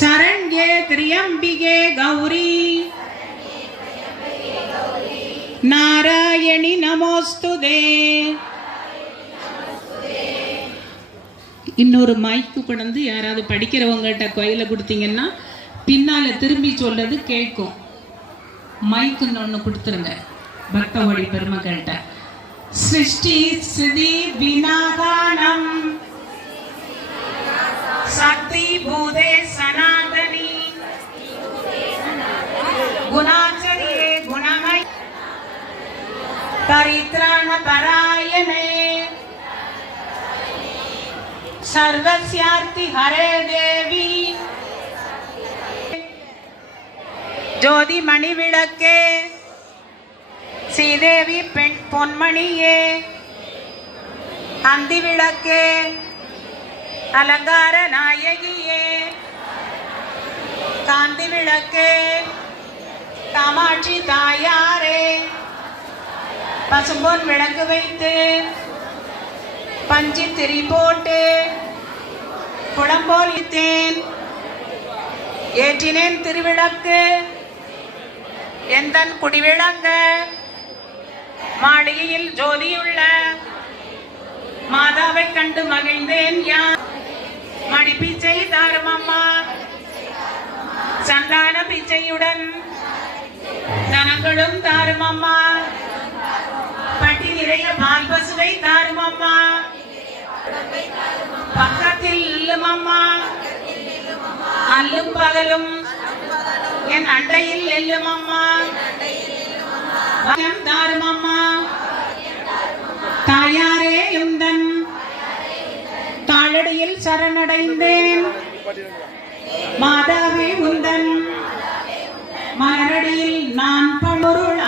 சரண்யே திரியம்பிகே கௌரி நாராயணி நமோஸ்துதே. இன்னொரு மைக்கு கொண்டு யாராவது படிக்கிறவங்ககிட்ட கையில் கொடுத்தீங்கன்னா பின்னால திரும்பி சொல்றது கேட்கும். மைக்குன்னு ஒன்று கொடுத்துருங்க பக்தவழி பெருமக்கள்கிட்ட. சிருஷ்டி ஸ்திதி விநாகானம் சக்தி பூதே சனாதனி குணாச்சரியே குணமய பரித்ராண பராயணே सर्वस्यार्ति हरे देवी ज्योति मणि विளக்கே श्रीदेवी பெண் பொன்மணியே அந்தி விளக்கே அலங்கார நாயகியே காந்தி விளக்கே காமாட்சி தாயாரே பசும்பொன் விளக்கு வைத்து பஞ்சி திரி போட்டு குளம்போலித்தேன் ஏற்றினேன் திருவிளக்கு எந்தன் குடிவிளங்க மாளிகையில் ஜோதியுள்ள மாதாவை கண்டு மகிழ்ந்தேன் யான். மடி பிச்சை தாரும் அம்மா சந்தான பிச்சையுடன் தனங்களும் தாரும் அம்மா. பட்டி நிறைய பால் பசுவை தாரும் அம்மா. பக்கத்தில் இல்லும் அம்மா அல்லும் பகலும் என் அண்டையில் எல்லும் அம்மா. தாரும் அம்மா தாயாரே உந்தன் தாளடியில் சரணடைந்தேன். மாதாவே உந்தன் மலரடியில் நான் பணொருள்